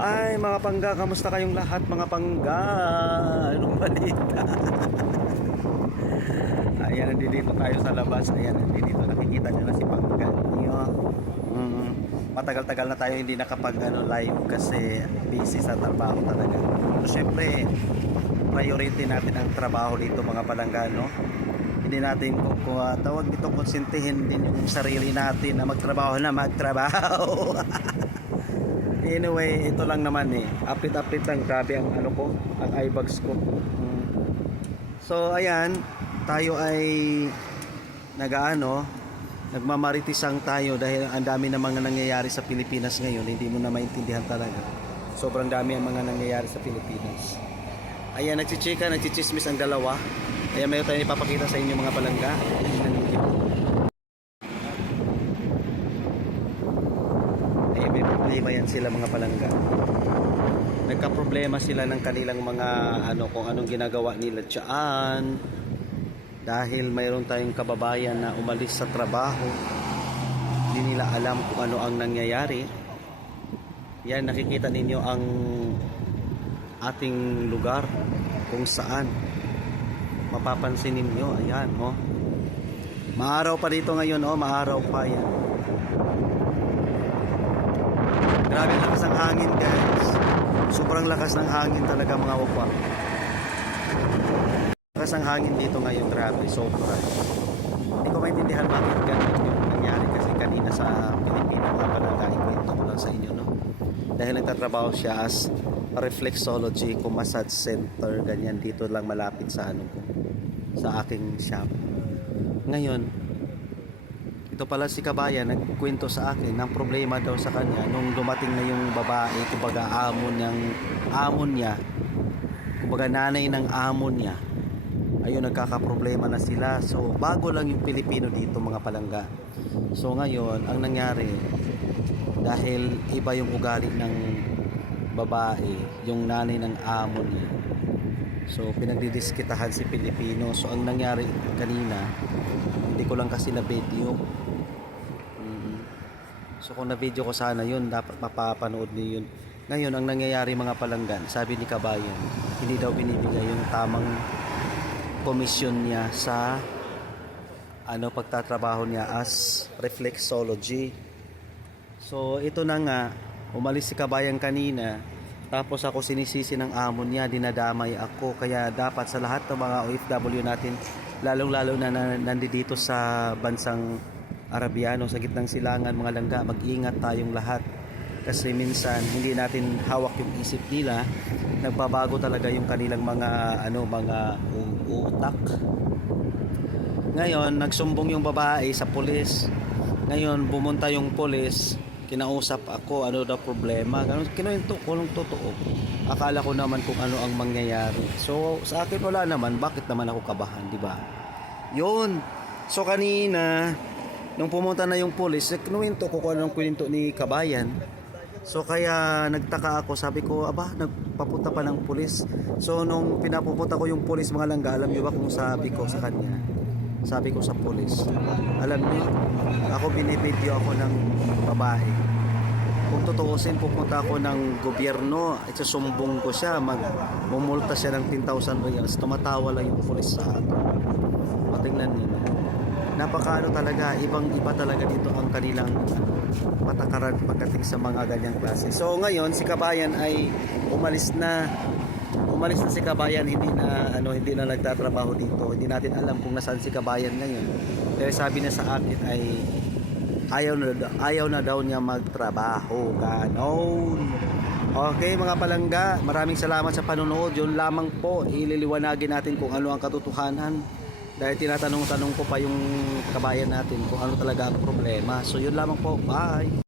Ay, mga pangga, kamusta kayong lahat mga pangga? Anong balita? Ayan, nandito tayo sa labas. Ayan, nandito nakikita nyo na si pangga nyo. Matagal-tagal na tayo hindi nakapag live kasi busy sa trabaho talaga. So, syempre, priority natin ang trabaho dito mga palanggano. Hindi natin tawag dito konsintihin din yung sarili natin na magtrabaho. Anyway, ito lang naman update lang. Grabe ang ang eyebags ko. So ayan, tayo ay nagmamaritisang tayo dahil ang dami na mga nangyayari sa Pilipinas ngayon. Hindi mo na maintindihan talaga. Sobrang dami ang mga nangyayari sa Pilipinas. Ayan, nagchichismis ang dalawa. Ayan, mayroon tayong ipapakita sa inyo mga palangga. Ayan, may problema yan sila mga palangga. Nagka-problema sila ng kanilang mga kung anong ginagawa nila dyan. Dahil mayroon tayong kababayan na umalis sa trabaho. Hindi nila alam kung ano ang nangyayari. Yan, nakikita ninyo ang ating lugar kung saan. Mapapansin ninyo, ayan, maaraw pa dito ngayon, maaraw pa yan. Grabe lakas ng hangin, guys. Sobrang lakas ng hangin talaga mga upa. Lakas ng hangin dito ngayon, grabe, sobra. Hindi ko maintindihan bakit ganun yung nangyari kasi kanina sa Pilipinas mga palangga, ikwento ko lang sa inyo, dahil nagtatrabaho siya as reflexology, massage center, ganyan, dito lang malapit sa sa aking shop. Ngayon, ito pala si kabayan nagkwento sa akin ng problema daw sa kanya nung dumating na yung babae, kumbaga amon niya, kumbaga nanay ng amon niya. Ayun, nagkakaproblema na sila. So bago lang yung Pilipino dito mga palangga. So ngayon ang nangyari, dahil iba yung ugali ng babae, yung nanay ng amon niya, so pinagdidiskitahan si Pilipino. So ang nangyari kanina, hindi ko lang kasi na video. So kung na video ko sana yun, dapat mapapanood niyo yun. Ngayon ang nangyayari mga palanggan, sabi ni kabayan, hindi daw binibigay yung tamang komisyon niya sa pagtatrabaho niya as reflexology. So ito na nga, umalis si kabayan kanina, tapos ako sinisisi ng amon niya, dinadamay ako. Kaya dapat sa lahat ng mga OFW natin, lalong-lalo na nandito sa bansang Arabiano, sa gitnang silangan mga langga, mag-ingat tayong lahat. Kasi minsan hindi natin hawak yung isip nila, nagbabago talaga yung kanilang mga utak. Ngayon, nagsumbong yung babae sa pulis. Ngayon, bumunta yung pulis, kinausap ako, ano daw problema. Kinuwento ko ng totoo. Akala ko naman kung ano ang mangyayari. So, sa akin wala naman, bakit naman ako kabahan, di ba? Yun. So, kanina, nung pumunta na yung pulis, kinuwento ko kung anong kwento ni kabayan. So, kaya nagtaka ako, sabi ko, nagpapunta pa ng pulis. So, nung pinapupunta ko yung pulis mga langga, alam niyo ba kung sabi ko sa kanya? Sabi ko sa pulis, alam niyo, ako binibideo ako ng babae. Kung tutuusin, pupunta ako ng gobyerno, isusumbong ko siya, mumulta siya ng 10,000 reals. Tumatawa lang yung pulis sa akin. Patingnan niyo. Napakaano talaga, ibang-iba talaga dito ang kanilang patakaran pagdating sa mga ganyang klase. So ngayon, si kabayan ay umalis na si kabayan, hindi na nagtatrabaho dito. Hindi natin alam kung nasaan si kabayan ngayon. Dahil sabi niya sa akin ay ayaw na daw niya magtrabaho. Ganon. Okay mga palangga, maraming salamat sa panonood. Yun lamang po, ililiwanagin natin kung ano ang katotohanan. Dahil tinatanong-tanong ko pa yung kabayan natin kung ano talaga ang problema. So yun lamang po, bye!